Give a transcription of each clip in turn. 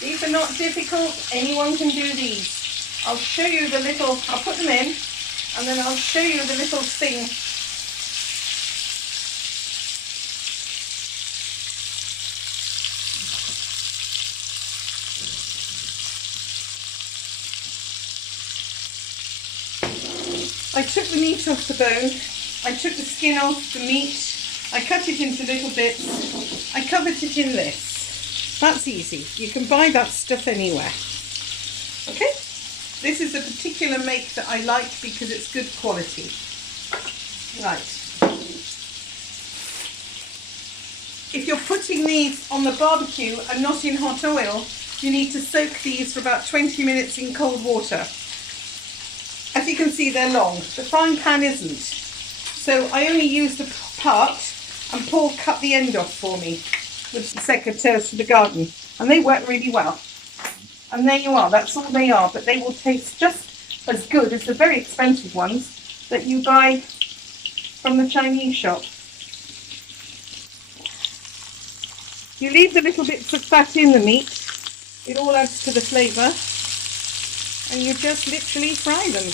These are not difficult, anyone can do these. I'll show you the little, I'll put them in and then I'll show you the little thing. I took the meat off the bone, I took the skin off the meat, I cut it into little bits, I covered it in this. That's easy, you can buy that stuff anywhere. Okay, this is a particular make that I like because it's good quality. Right. If you're putting these on the barbecue and not in hot oil, you need to soak these for about 20 minutes in cold water. As you can see, they're long. The frying pan isn't. So I only use the part and Paul cut the end off for me with the secateurs for the garden. And they work really well. And there you are, that's all they are. But they will taste just as good as the very expensive ones that you buy from the Chinese shop. You leave the little bits of fat in the meat. It all adds to the flavour. And you just literally fry them.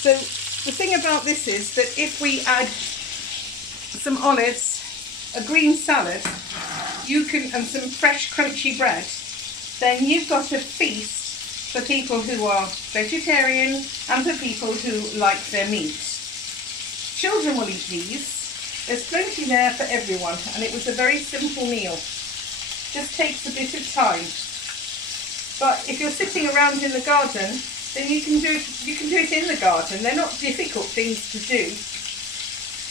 So the thing about this is that if we add some olives, a green salad, and some fresh crunchy bread, then you've got a feast for people who are vegetarian and for people who like their meat. Children will eat these. There's plenty there for everyone, and it was a very simple meal. Just takes a bit of time. But if you're sitting around in the garden, then you can do it in the garden. They're not difficult things to do.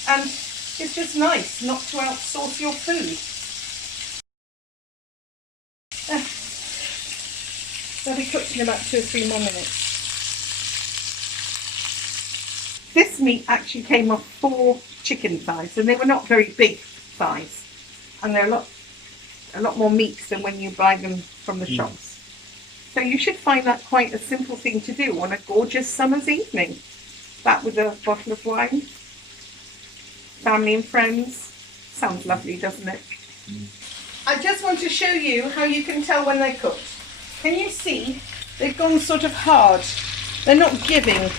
And it's just nice not to outsource your food. They'll be cooked in about 2 or 3 more minutes. This meat actually came off 4 chicken thighs, and they were not very big thighs. And they're a lot more meat than when you buy them from the shops. So you should find that quite a simple thing to do on a gorgeous summer's evening. That with a bottle of wine, family and friends. Sounds lovely, doesn't it? I just want to show you how you can tell when they're cooked. Can you see? They've gone sort of hard. They're not giving.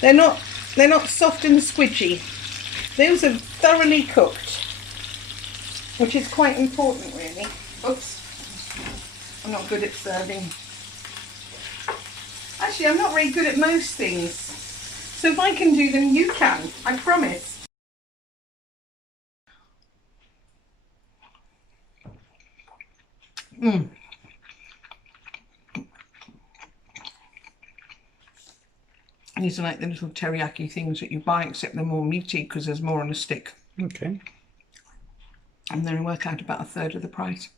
They're not soft and squidgy. Those are thoroughly cooked, which is quite important, really. Oops, I'm not good at serving. Actually, I'm not very good at most things. So if I can do them, you can. I promise. These are like the little teriyaki things that you buy, except they're more meaty because there's more on a stick. Okay. And they work out about 1/3 of the price.